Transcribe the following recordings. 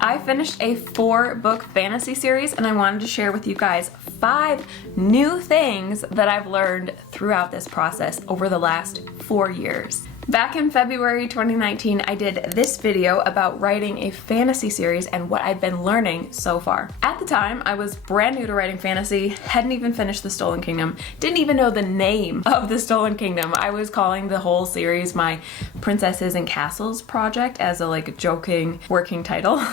I finished a 4-book fantasy series and I wanted to share with you guys 5 new things that I've learned throughout this process over the last 4 years. Back in February 2019, I did this video about writing a fantasy series and what I've been learning so far. At the time, I was brand new to writing fantasy, hadn't even finished The Stolen Kingdom, didn't even know the name of The Stolen Kingdom. I was calling the whole series my Princesses and Castles project as a joking working title.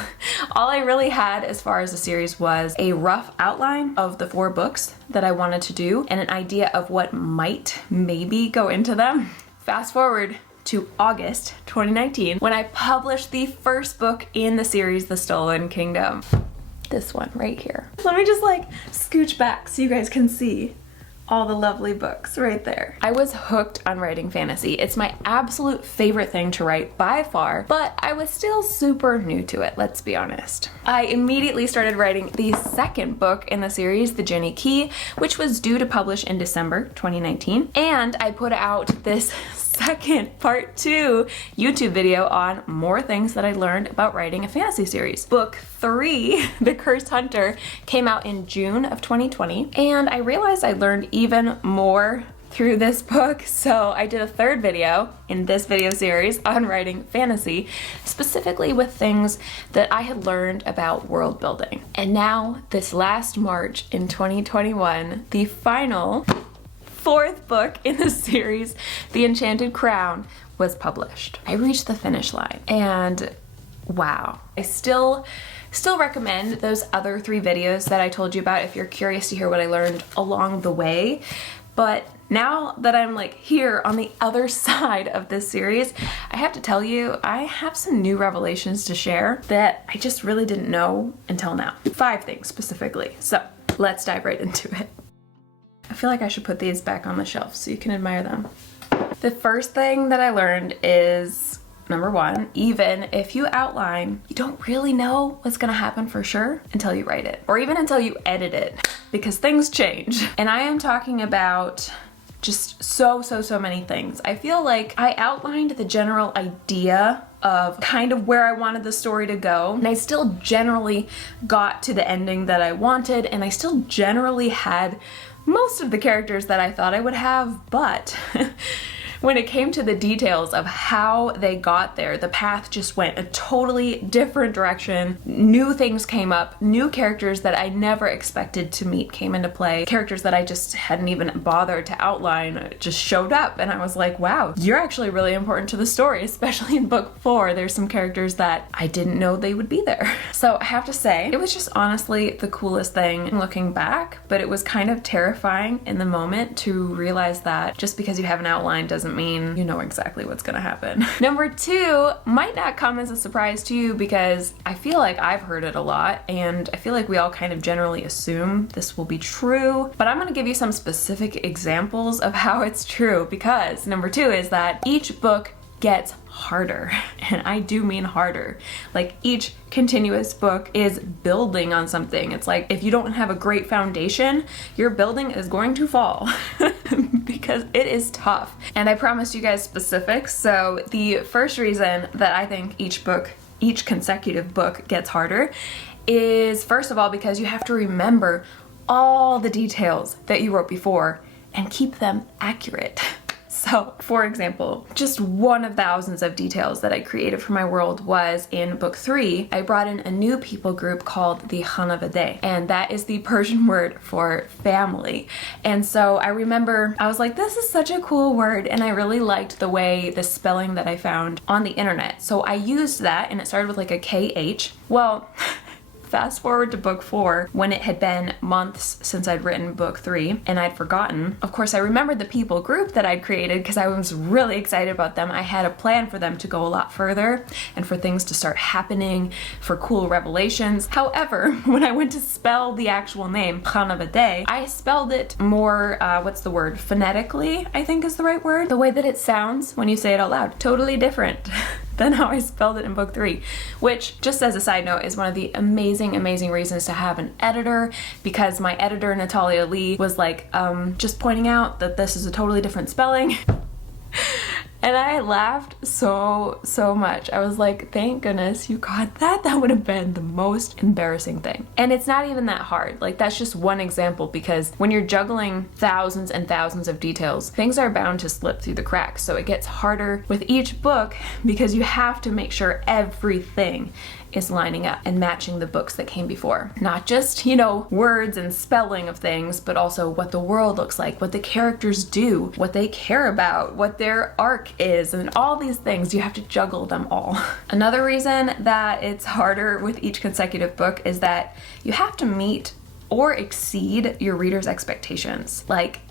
All I really had as far as the series was a rough outline of the 4 books that I wanted to do and an idea of what might maybe go into them. Fast forward to August 2019 when I published the first book in the series, The Stolen Kingdom. This one right here. Let me just scooch back so you guys can see all the lovely books right there. I was hooked on writing fantasy. It's my absolute favorite thing to write by far, but I was still super new to it, let's be honest. I immediately started writing the second book in the series, The Jenny Key, which was due to publish in December 2019, and I put out this second part 2 YouTube video on more things that I learned about writing a fantasy series. Book 3, The Cursed Hunter, came out in June of 2020, and I realized I learned even more through this book, so I did a 3rd video in this video series on writing fantasy, specifically with things that I had learned about world building. And now, this last March in 2021, the final 4th book in the series, The Enchanted Crown, was published. I reached the finish line and wow. I still recommend those other 3 videos that I told you about if you're curious to hear what I learned along the way. But now that I'm here on the other side of this series, I have to tell you, I have some new revelations to share that I just really didn't know until now. 5 things specifically. So let's dive right into it. I feel like I should put these back on the shelf so you can admire them. The first thing that I learned is, number 1, even if you outline, you don't really know what's gonna happen for sure until you write it, or even until you edit it, because things change. And I am talking about just so many things. I feel like I outlined the general idea of kind of where I wanted the story to go, and I still generally got to the ending that I wanted, and I still generally had most of the characters that I thought I would have, but when it came to the details of how they got there, the path just went a totally different direction. New things came up, new characters that I never expected to meet came into play. Characters that I just hadn't even bothered to outline just showed up, and I was like, wow, you're actually really important to the story, especially in book 4. There's some characters that I didn't know they would be there. So I have to say, it was just honestly the coolest thing looking back, but it was kind of terrifying in the moment to realize that just because you have an outline doesn't mean you know exactly what's gonna happen. Number 2 might not come as a surprise to you because I feel like I've heard it a lot, and I feel like we all kind of generally assume this will be true, but I'm gonna give you some specific examples of how it's true, because number 2 is that each book gets harder, and I do mean harder. Each continuous book is building on something. It's like if you don't have a great foundation, your building is going to fall because it is tough. And I promised you guys specifics. So the first reason that I think each consecutive book gets harder is, first of all, because you have to remember all the details that you wrote before and keep them accurate. So, for example, just one of thousands of details that I created for my world was in book 3, I brought in a new people group called the Atazadeh, and that is the Persian word for family. And so I remember I was like, this is such a cool word, and I really liked the spelling that I found on the internet. So I used that, and it started with a KH. Well, fast forward to book 4, when it had been months since I'd written book 3 and I'd forgotten. Of course, I remembered the people group that I'd created because I was really excited about them. I had a plan for them to go a lot further and for things to start happening, for cool revelations. However, when I went to spell the actual name, Atazadeh, I spelled it more, phonetically, I think is the right word. The way that it sounds when you say it out loud. Totally different than how I spelled it in book 3, which, just as a side note, is one of the amazing reasons to have an editor, because my editor, Natalia Lee, was just pointing out that this is a totally different spelling. And I laughed so much. I was like, thank goodness you got that. That would have been the most embarrassing thing. And it's not even that hard. Like, that's just one example, because when you're juggling thousands and thousands of details, things are bound to slip through the cracks. So it gets harder with each book because you have to make sure everything is lining up and matching the books that came before. Not just, words and spelling of things, but also what the world looks like, what the characters do, what they care about, what their arc is, and all these things. You have to juggle them all. Another reason that it's harder with each consecutive book is that you have to meet or exceed your readers' expectations. Like,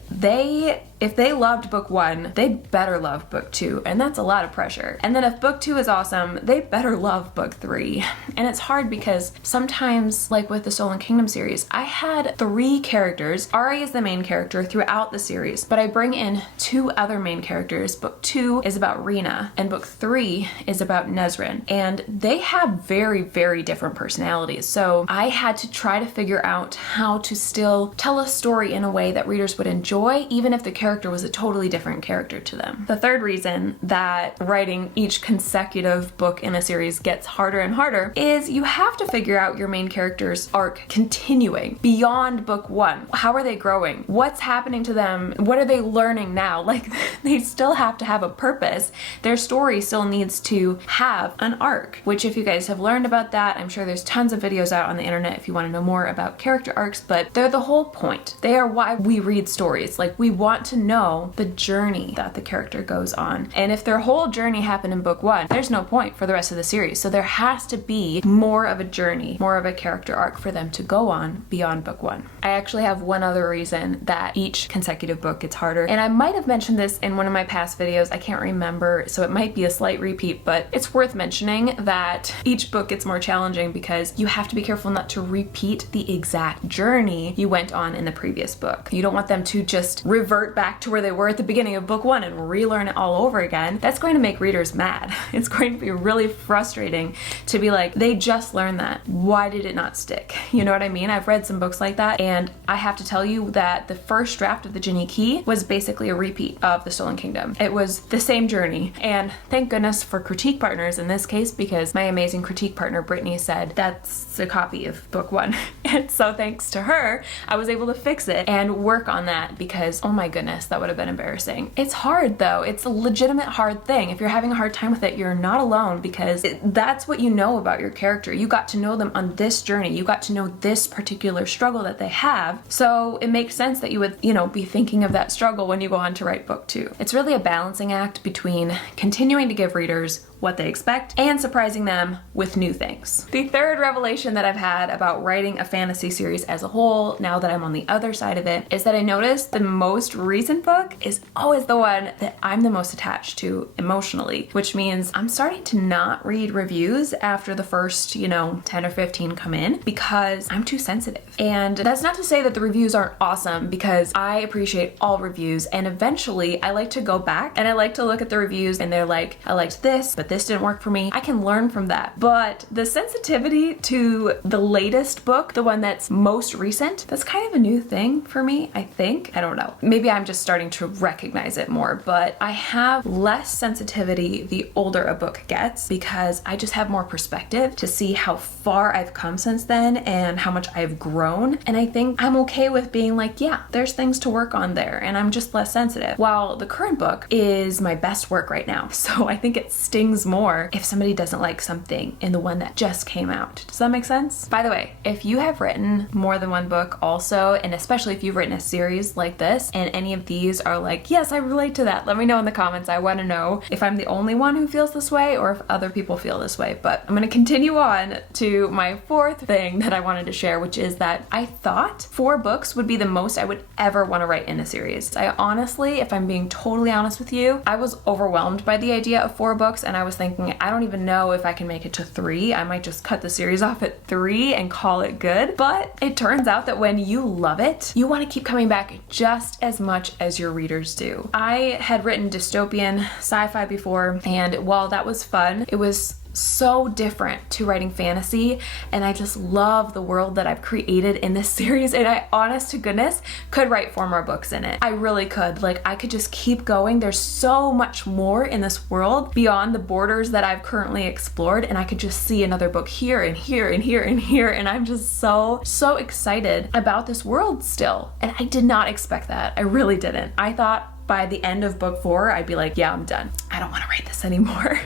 if they loved book 1, they'd better love book 2, and that's a lot of pressure. And then if book 2 is awesome, they better love book 3. And it's hard because sometimes, like with the Stolen Kingdom series, I had 3 characters. Ari is the main character throughout the series, but I bring in 2 other main characters. Book 2 is about Rena, and book 3 is about Nezrin. And they have very, very different personalities. So I had to try to figure out how to still tell a story in a way that readers would enjoy, even if the character was a totally different character to them. The third reason that writing each consecutive book in a series gets harder and harder is you have to figure out your main character's arc continuing beyond book 1. How are they growing? What's happening to them? What are they learning now? Like, they still have to have a purpose. Their story still needs to have an arc, which, if you guys have learned about that, I'm sure there's tons of videos out on the internet if you want to know more about character arcs, but they're the whole point. They are why we read stories. Like, we want to know the journey that the character goes on. And if their whole journey happened in book 1, there's no point for the rest of the series. So there has to be more of a journey, more of a character arc for them to go on beyond book 1. I actually have one other reason that each consecutive book gets harder. And I might have mentioned this in one of my past videos. I can't remember, so it might be a slight repeat, but it's worth mentioning that each book gets more challenging because you have to be careful not to repeat the exact journey you went on in the previous book. You don't want them to just revert back to where they were at the beginning of book 1 and relearn it all over again. That's going to make readers mad. It's going to be really frustrating to be like, they just learned that. Why did it not stick? You know what I mean? I've read some books like that, and I have to tell you that the first draft of the Ginny Key was basically a repeat of the Stolen Kingdom. It was the same journey, and thank goodness for critique partners in this case, because my amazing critique partner Brittany said that's a copy of book 1. And so thanks to her, I was able to fix it and work on that, because oh my goodness, that would have been embarrassing. It's hard though. It's a legitimate hard thing. If you're having a hard time with it, you're not alone, because that's what you know about your character. You got to know them on this journey. You got to know this particular struggle that they have. So it makes sense that you would, be thinking of that struggle when you go on to write book 2. It's really a balancing act between continuing to give readers what they expect and surprising them with new things. The third revelation that I've had about writing a fantasy series as a whole, now that I'm on the other side of it, is that I noticed the most recent book is always the one that I'm the most attached to emotionally, which means I'm starting to not read reviews after the first, 10 or 15 come in, because I'm too sensitive. And that's not to say that the reviews aren't awesome, because I appreciate all reviews, and eventually I like to go back and I like to look at the reviews and they're like, I liked this, but this didn't work for me. I can learn from that. But the sensitivity to the latest book, the one that's most recent, that's kind of a new thing for me, I think. I don't know. Maybe I'm just starting to recognize it more, but I have less sensitivity the older a book gets, because I just have more perspective to see how far I've come since then and how much I've grown. And I think I'm okay with being like, yeah, there's things to work on there, and I'm just less sensitive. While the current book is my best work right now. So I think it stings more if somebody doesn't like something in the one that just came out. Does that make sense? By the way, if you have written more than one book also, and especially if you've written a series like this, and any of these are like, yes, I relate to that, let me know in the comments. I want to know if I'm the only one who feels this way or if other people feel this way. But I'm going to continue on to my fourth thing that I wanted to share, which is that I thought 4 books would be the most I would ever want to write in a series. I honestly, if I'm being totally honest with you, I was overwhelmed by the idea of 4 books, and I was thinking, I don't even know if I can make it to 3. I might just cut the series off at 3 and call it good. But it turns out that when you love it, you want to keep coming back just as much as your readers do. I had written dystopian sci-fi before, and while that was fun, it was so different to writing fantasy, and I just love the world that I've created in this series, and I, honest to goodness, could write 4 more books in it. I really could. Like, I could just keep going. There's so much more in this world beyond the borders that I've currently explored, and I could just see another book here and here and here and here, and I'm just so excited about this world still. And I did not expect that. I really didn't. I thought by the end of book 4, I'd be like, yeah, I'm done. I don't want to write this anymore.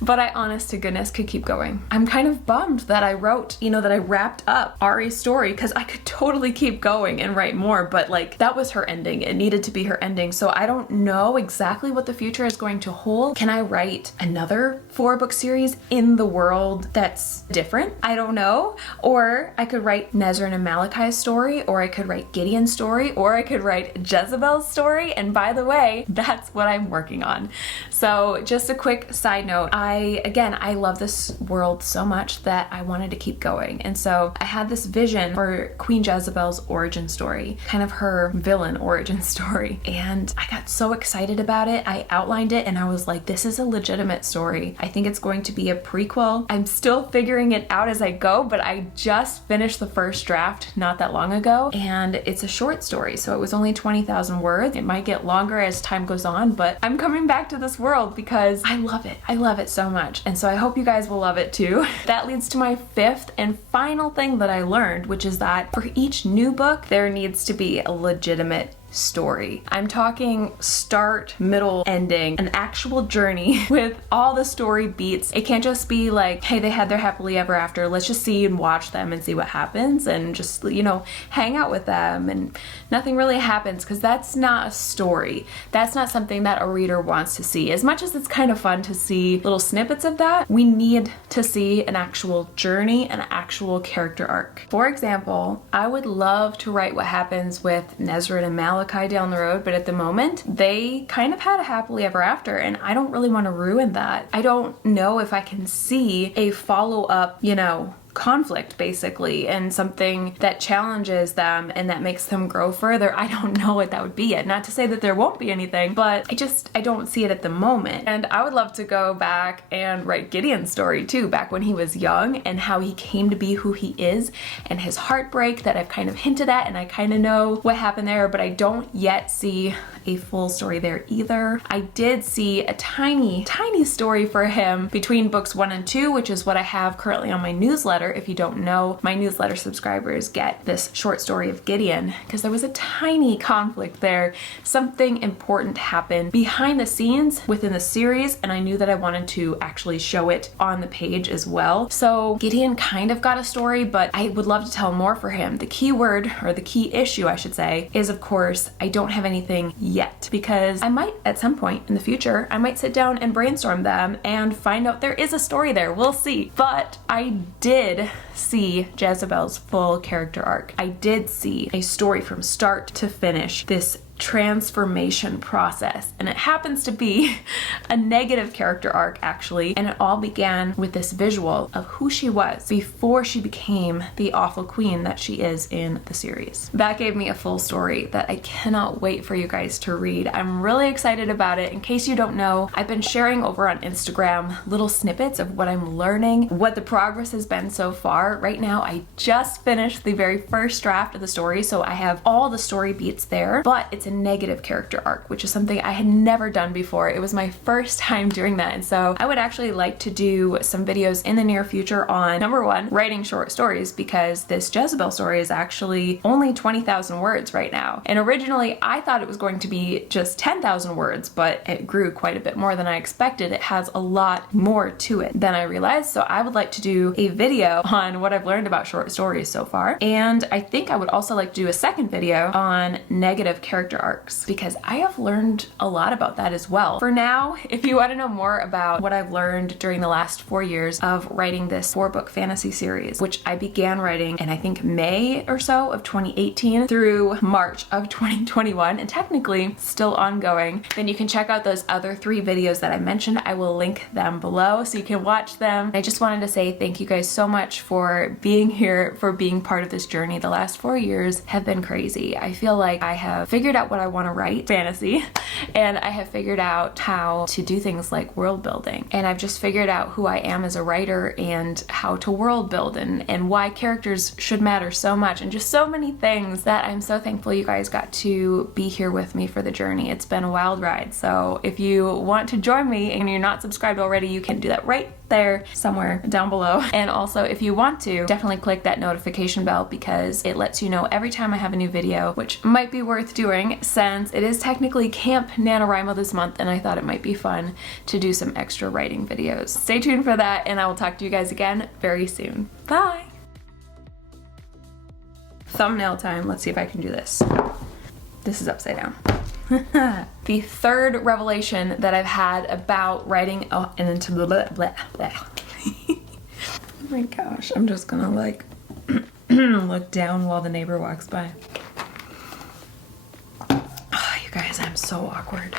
But I, honest to goodness, could keep going. I'm kind of bummed that I wrote, that I wrapped up Ari's story, because I could totally keep going and write more, but like, that was her ending. It needed to be her ending. So I don't know exactly what the future is going to hold. Can I write another 4-book series in the world that's different? I don't know. Or I could write Nezrin and Malachi's story, or I could write Gideon's story, or I could write Jezebel's story. And by the way, that's what I'm working on. So just a quick side note, I love this world so much that I wanted to keep going. And so I had this vision for Queen Jezebel's origin story, kind of her villain origin story. And I got so excited about it. I outlined it and I was like, this is a legitimate story. I think it's going to be a prequel. I'm still figuring it out as I go, but I just finished the first draft not that long ago, and it's a short story. So it was only 20,000 words. It might get longer as time goes on, but I'm coming back to this world because I love it. I love it so much. And so I hope you guys will love it too. That leads to my 5th and final thing that I learned, which is that for each new book, there needs to be a legitimate story. I'm talking start, middle, ending, an actual journey with all the story beats. It can't just be like, hey, they had their happily ever after. Let's just see and watch them and see what happens and just, hang out with them and nothing really happens, because that's not a story. That's not something that a reader wants to see. As much as it's kind of fun to see little snippets of that, we need to see an actual journey, an actual character arc. For example, I would love to write what happens with Nezrin and Malachi down the road, but at the moment they kind of had a happily ever after, and I don't really want to ruin that. I don't know if I can see a follow-up, conflict basically, and something that challenges them and that makes them grow further. I don't know what that would be yet. Not to say that there won't be anything, but I don't see it at the moment. And I would love to go back and write Gideon's story too, back when he was young and how he came to be who he is, and his heartbreak that I've kind of hinted at, and I kind of know what happened there, but I don't yet see a full story there either. I did see a tiny story for him between books 1 and 2, which is what I have currently on my newsletter. If you don't know, my newsletter subscribers get this short story of Gideon, because there was a tiny conflict there. Something important happened behind the scenes within the series, and I knew that I wanted to actually show it on the page as well. So Gideon kind of got a story, but I would love to tell more for him. The key word, or the key issue I should say, is of course I don't have anything yet, because I might at some point in the future, I might sit down and brainstorm them and find out there is a story there. We'll see. But I did see Jezebel's full character arc. I did see a story from start to finish, this transformation process, and it happens to be a negative character arc actually, and it all began with this visual of who she was before she became the awful queen that she is in the series. That gave me a full story that I cannot wait for you guys to read. I'm really excited about it. In case you don't know, I've been sharing over on Instagram little snippets of what I'm learning, what the progress has been so far. Right now I just finished the very first draft of the story, so I have all the story beats there, but it's a negative character arc, which is something I had never done before. It was my first time doing that, and so I would actually like to do some videos in the near future on, number 1, writing short stories, because this Jezebel story is actually only 20,000 words right now, and originally I thought it was going to be just 10,000 words, but it grew quite a bit more than I expected. It has a lot more to it than I realized, so I would like to do a video on what I've learned about short stories so far, and I think I would also like to do a second video on negative character arcs, because I have learned a lot about that as well. For now, if you want to know more about what I've learned during the last 4 years of writing this 4-book fantasy series, which I began writing in I think May or so of 2018 through March of 2021, and technically still ongoing, then you can check out those other 3 videos that I mentioned. I will link them below so you can watch them. I just wanted to say thank you guys so much for being here, for being part of this journey. The last 4 years have been crazy. I feel like I have figured out out what I want to write, fantasy, and I have figured out how to do things like world building. And I've just figured out who I am as a writer and how to world build and why characters should matter so much, and just so many things that I'm so thankful you guys got to be here with me for the journey. It's been a wild ride. So if you want to join me and you're not subscribed already, you can do that right there somewhere down below. And also, if you want to, definitely click that notification bell because it lets you know every time I have a new video, which might be worth doing since it is technically Camp NaNoWriMo this month, and I thought it might be fun to do some extra writing videos. Stay tuned for that, and I will talk to you guys again very soon. Bye! Thumbnail time. Let's see if I can do this. This is upside down. The third revelation that I've had about writing and into blah, blah, blah. Oh my gosh, I'm just gonna like look down while the neighbor walks by. Oh, you guys, I'm so awkward.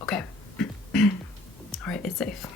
Okay. All right, it's safe.